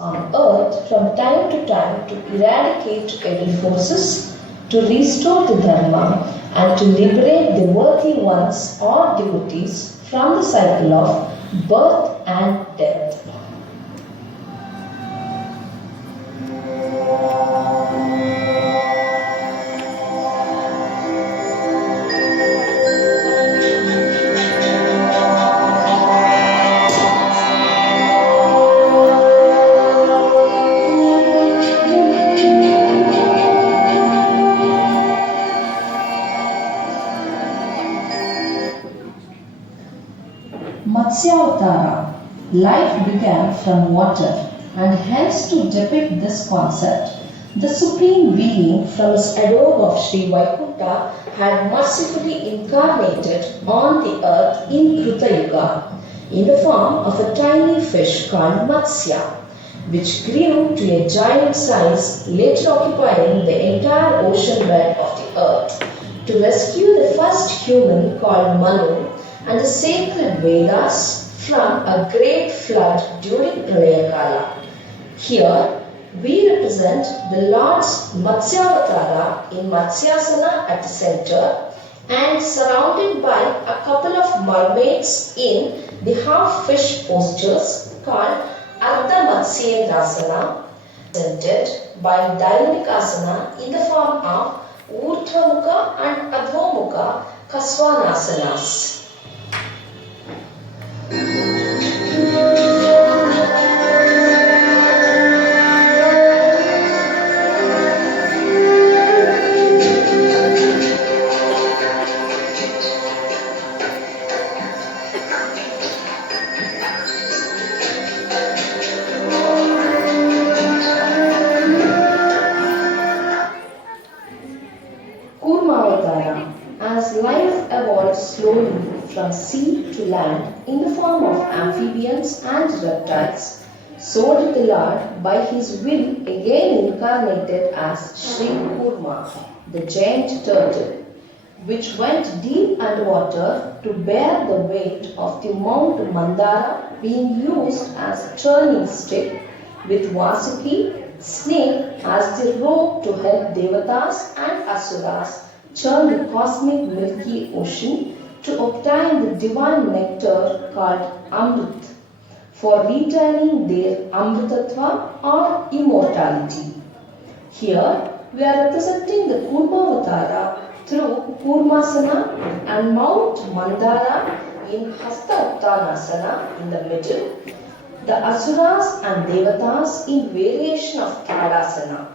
on earth from time to time to eradicate evil forces, to restore the Dharma, and to liberate the worthy ones or devotees from the cycle of birth and death. Matsyavatara, life began from water, and hence to depict this concept, the Supreme Being from his abode of Sri Vaikuntha had mercifully incarnated on the earth in Kruta Yuga in the form of a tiny fish called Matsya, which grew to a giant size, later occupying the entire ocean bed of the earth, to rescue the first human called Manu and the sacred Vedas from a great flood during Pralaya Kala. Here, we represent the Lord's Matsyavatara in Matsyasana at the center and surrounded by a couple of mermaids in the half-fish postures called Ardha Matsyendrasana, represented by Dainikasana in the form of Urdhvamukha and Adhomukha Kaswanasanas. Kurmavatara, as life evolved slowly from sea to land in the form of amphibians and reptiles, so did the Lord by his will again incarnated as Sri Kurma, the giant turtle, which went deep underwater to bear the weight of the Mount Mandara, being used as a churning stick, with Vasuki, snake, as the rope to help Devatas and Asuras churn the cosmic milky ocean to obtain the divine nectar called Amrit for retaining their Amritatva or immortality. Here we are representing the Kurmavatara through Kurmasana and Mount Mandara in Hasta Uttanasana in the middle, the Asuras and Devatas in variation of Tadasana.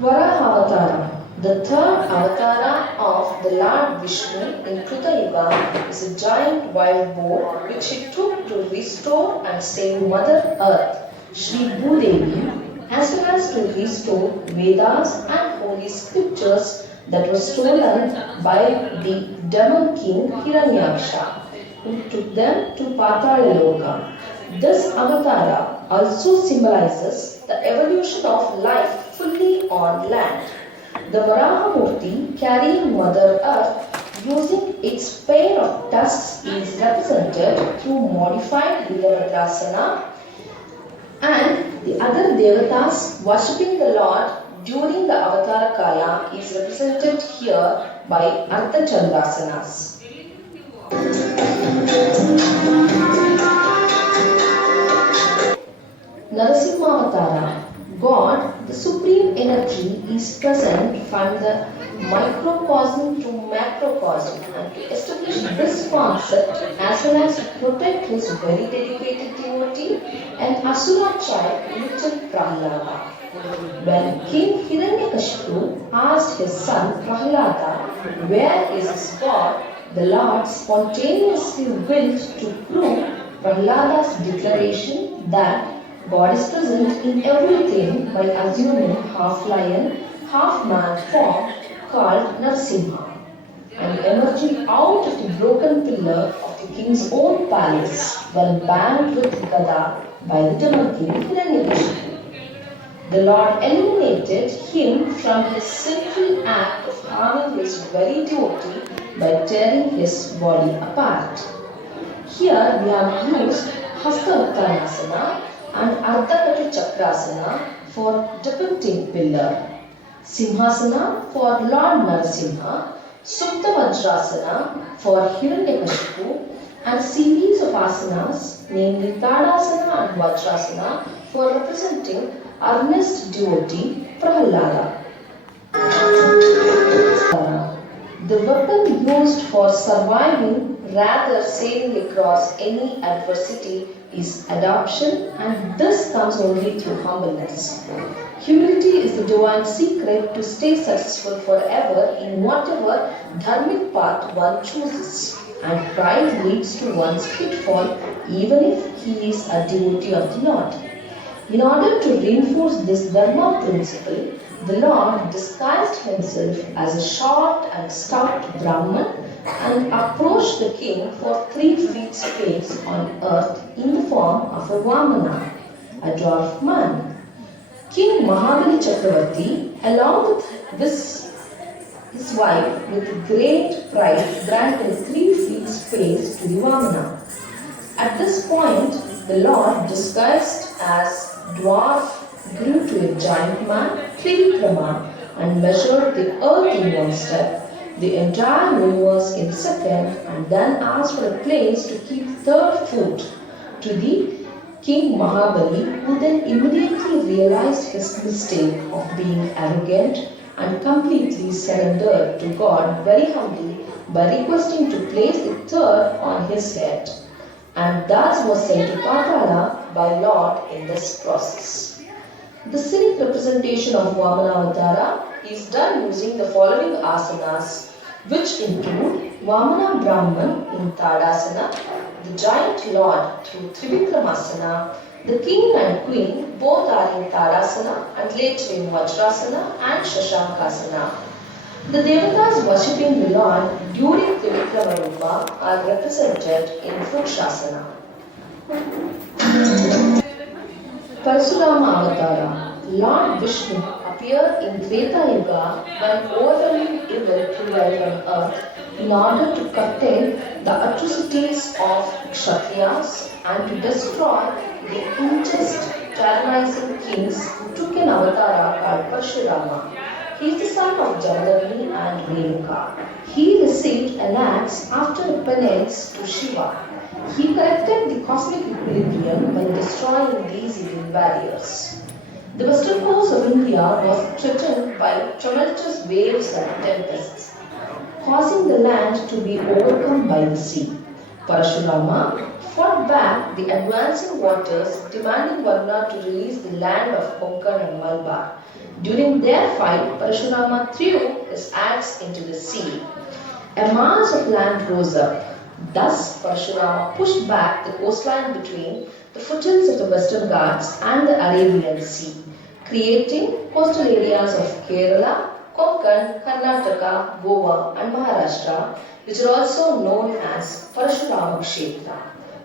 Varahavatara, the third avatara of the Lord Vishnu in Kruta Yuga, is a giant wild boar which he took to restore and save Mother Earth, Sri Bhudevi, as well as to restore Vedas and holy scriptures that were stolen by the demon king Hiranyaksha, who took them to Patala Loka. This avatara also symbolizes the evolution of life fully on land. The Varaha Murti carrying Mother Earth using its pair of tusks is represented through modified Virabhadrasana, and the other Devatas worshipping the Lord during the Avatara Kala is represented here by Ardha Chandrasanas. Narasimhavatara, God, the Supreme Energy, is present from the microcosm to macrocosm, and to establish this concept as well as to protect his very dedicated devotee and Asura child, little Prahlada. When King Hiranyakashipu asked his son Prahlada, "Where is his God?" the Lord spontaneously willed to prove Prahlada's declaration that God is present in everything by assuming half lion, half man form called Narasimha. and emerging out of the broken pillar of the king's own palace while banged with Gada by the demon king Hiranyakashipu. The Lord eliminated him from his sinful act of harming his very devotee by tearing his body apart. Here we have used Hasta Uttanasana and Ardhakati Chakrasana for depicting pillar, Simhasana for Lord Narasimha, Supta Vajrasana for Hiranyakashipu, and series of asanas, namely Tadasana and Vajrasana, for representing earnest devotee Prahalada. The weapon used for surviving, rather sailing across any adversity, is adoption, and this comes only through humbleness. Humility is the divine secret to stay successful forever in whatever dharmic path one chooses, and pride leads to one's pitfall even if he is a devotee of the Lord. In order to reinforce this Dharma principle, the Lord disguised himself as a short and stout Brahman and approached the king for 3 feet space on earth in the form of a Vamana, a dwarf man. King Mahabali Chakravarti, along with his wife, with great pride, granted 3 feet space to the Vamana. At this point, the Lord, disguised as dwarf, grew to a giant man, Trivikrama, and measured the earth in 1 step, the entire universe in a second, and then asked for a place to keep 3rd foot to the King Mahabali, who then immediately realized his mistake of being arrogant and completely surrendered to God very humbly by requesting to place the 3rd on his head, and thus was sent to Patala by Lord in this process. The scenic representation of Vamana is done using the following asanas, which include Vamana Brahman in Tadasana, the giant lord through Trivikramasana, the king and queen both are in Tadasana and later in Vajrasana and Shashankasana. The devatas worshipping the Lord during Trivikrama Rupa are represented in Vrukshasana. Parasurama Avatara. Lord Vishnu appeared in Treta Yuga when overwhelming evil prevailed on earth in order to curtail the atrocities of Kshatriyas and to destroy the unjust, tyrannizing kings who took an avatara called Parashurama. He is the son of Jamadagni and Renuka. He received an axe after penance to Shiva. He corrected the cosmic equilibrium by destroying these evil barriers. The western coast of India was threatened by tumultuous waves and tempests, causing the land to be overcome by the sea. Parashurama fought back the advancing waters, demanding Varuna to release the land of Konkan and Malabar. During their fight, Parashurama threw his axe into the sea. A mass of land rose up. Thus, Parashurama pushed back the coastline between the foothills of the Western Ghats and the Arabian Sea, creating coastal areas of Kerala, Konkan, Karnataka, Goa and Maharashtra, which are also known as Parashurama Kshetra.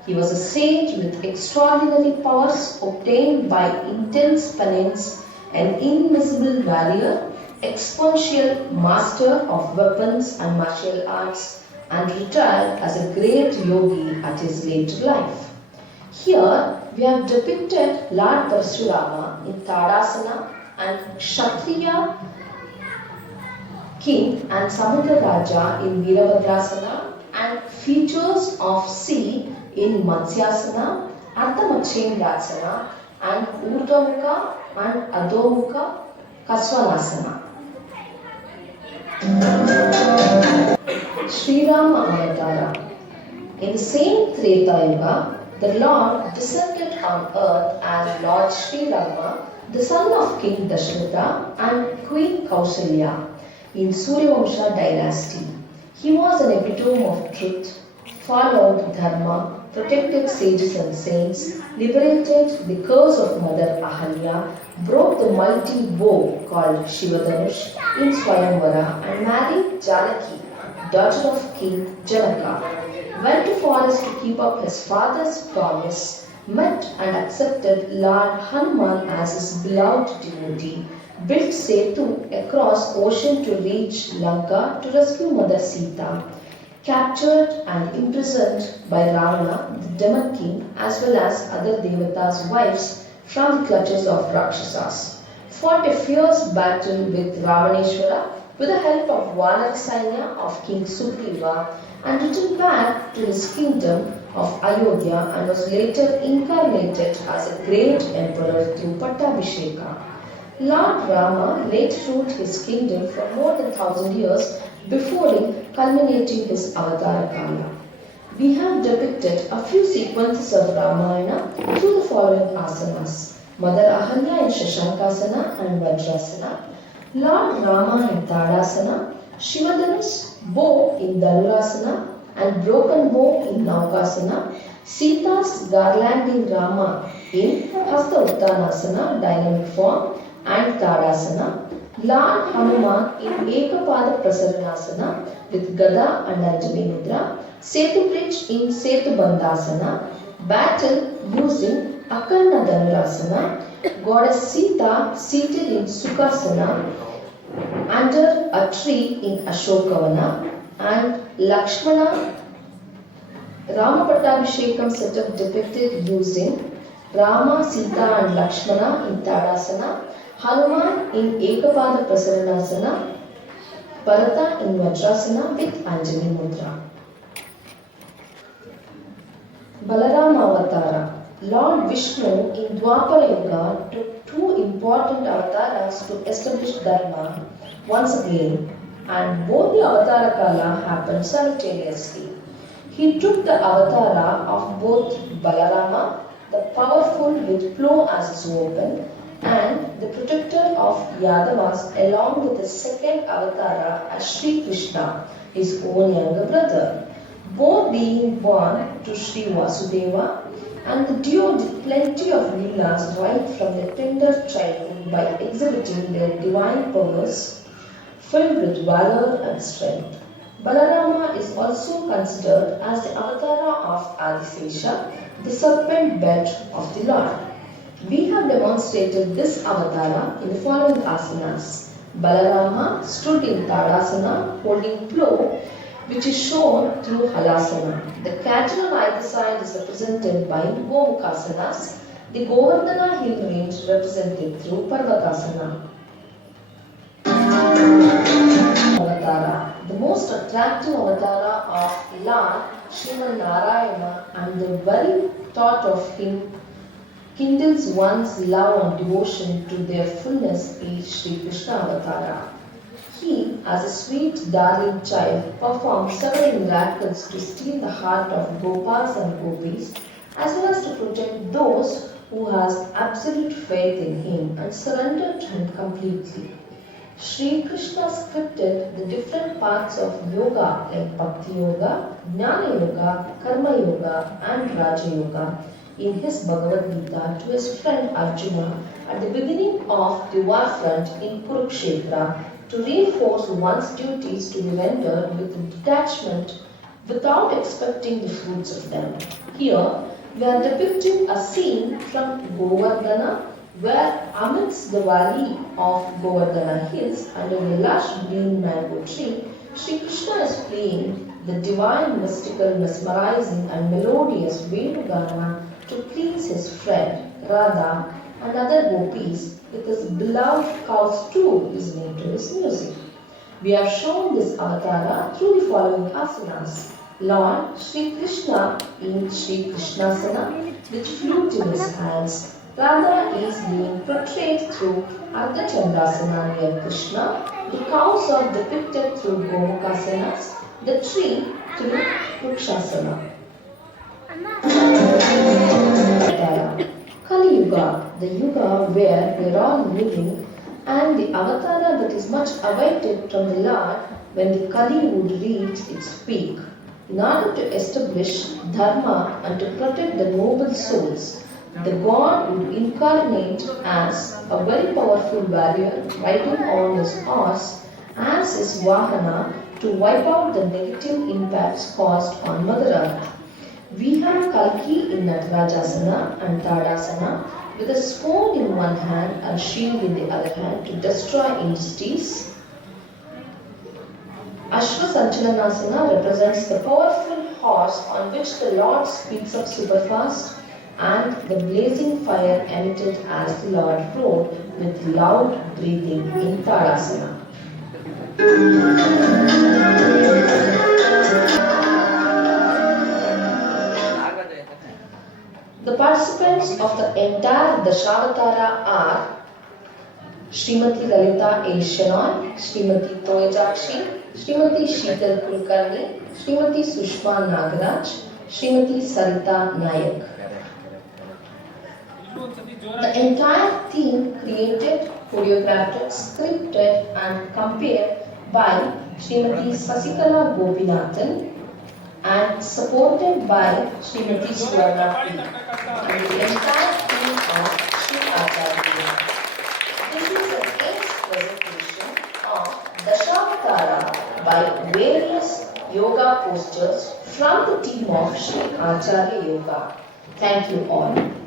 He was a sage with extraordinary powers obtained by intense penance, an invisible warrior, exponential master of weapons and martial arts, and retired as a great yogi at his later life. Here we have depicted Lord Parashurama in Tadasana and Kshatriya King and Samudra Raja in Virabhadrasana, and features of sea in Matsyasana, Ardhamachendrasana, and Urdhvamukha and Adhomukha Kasvanasana. Sri Rama Avatara. In the same Treta Yuga, the Lord descended on earth as Lord Sri Rama, the son of King Dashavatara and Queen Kausalya in Suryavamsha dynasty. He was an epitome of truth, followed dharma, protected sages and saints, liberated the curse of Mother Ahalya, broke the mighty bow called Shivadanush in Swayamvara, and married Janaki, daughter of King Janaka, went to forest to keep up his father's promise, met and accepted Lord Hanuman as his beloved devotee, built Setu across ocean to reach Lanka to rescue Mother Sita, captured and imprisoned by Ravana, the demon king, as well as other devatas' wives from the clutches of Rakshasas, fought a fierce battle with Ravaneshwara with the help of Vanar Sainya of King Sugriva and returned back to his kingdom of Ayodhya and was later incarnated as a great emperor through Pattabhisheka. Lord Rama later ruled his kingdom for more than 1,000 years before culminating his Avatara Kala. We have depicted a few sequences of Ramayana through the following asanas: Mother Ahalya in Shashankasana and Vajrasana, Lord Rama in Tadasana, Shivadhanu's bow in Dhanurasana and broken bow in Naukasana, Sita's garlanding Rama in Hasta Uttanasana dynamic form and Tadasana, Lord Hanuman in Ekapada Prasaranasana with Gada and Anjali Mudra, Setu Bridge in Setu Bandhasana, battle using Akarna Dhanurasana, Goddess Sita seated in Sukhasana under a tree in Ashokavana, and Lakshmana Rama Pattabhishekam setup depicted using Rama, Sita and Lakshmana in Tadasana, Hanuman in Ekapada Prasaranasana, Bharata in Vajrasana with Anjali Mudra. Balarama Avatara. Lord Vishnu in Dwapara Yuga took two important avatars to establish Dharma once again, and both the Avatara Kala happened simultaneously. He took the avatara of both Balarama, the powerful with plow as his weapon, and the protector of Yadavas, along with the second avatara as Sri Krishna, his own younger brother, both being born to Sri Vasudeva, and the duo did plenty of leelas right from their tender childhood by exhibiting their divine powers filled with valor and strength. Balarama is also considered as the avatara of Adisesha, the serpent bed of the Lord. We have demonstrated this avatara in the following asanas. Balarama stood in Tadasana holding plow, which is shown through Halasana. The cattle on either side is represented by Gomukhasanas, the Govardhana hill range represented through Parvatasana. Avatara. The most attractive avatara of Lord Sriman Narayana, and the very thought of him kindles one's love and devotion to their fullness is Sri Krishna Avatara. He, as a sweet, darling child, performed several miracles to steal the heart of Gopas and Gopis, as well as to protect those who has absolute faith in him and surrendered to him completely. Sri Krishna scripted the different parts of yoga like Bhakti Yoga, Jnana Yoga, Karma Yoga and Raja Yoga in his Bhagavad Gita to his friend Arjuna at the beginning of the war front in Kurukshetra to reinforce one's duties to be rendered with detachment without expecting the fruits of them. Here, we are depicting a scene from Govardhana where amidst the valley of Govardhana hills under a lush green mango tree, Sri Krishna is playing the divine, mystical, mesmerizing and melodious Venugana to please his friend Radha and other gopis, with his beloved cows too listening to his music. We have shown this avatara through the following asanas. Lord Sri Krishna in Sri Krishnasana with flute in his hands. Radha is being portrayed through Ardha Chandrasana near Krishna. The cows are depicted through Gomukhasanas. The tree through Vrukshasana. Kali Yuga, the Yuga where we are all living, and the avatara that is much awaited from the Lord when the Kali would reach its peak. In order to establish Dharma and to protect the noble souls, the god would incarnate as a very powerful warrior riding on his horse as his Vahana to wipe out the negative impacts caused on Mother Earth. We have Kalki in Natarajasana and Tadasana with a sword in one hand and shield in the other hand to destroy injustice. Ashwasanchalanasana represents the powerful horse on which the Lord speeds up superfast and the blazing fire emitted as the Lord rode with loud breathing in Tadasana. The participants of the entire Dashavatara are Srimati Lalita A. Shenoy, Srimati Toyajakshi, Srimati Sheetal Kulkarni, Srimati Sushma Nagaraj, Srimati Sarita Nayak. The entire team created, choreographed, scripted and compared by Srimati Sasikala Gopinathan and supported by Srimati Swarna P. and the entire team of Sri Acharya. This is an eighth presentation of Dashavatara by various yoga postures from the team of Sri Acharya Yoga. Thank you all.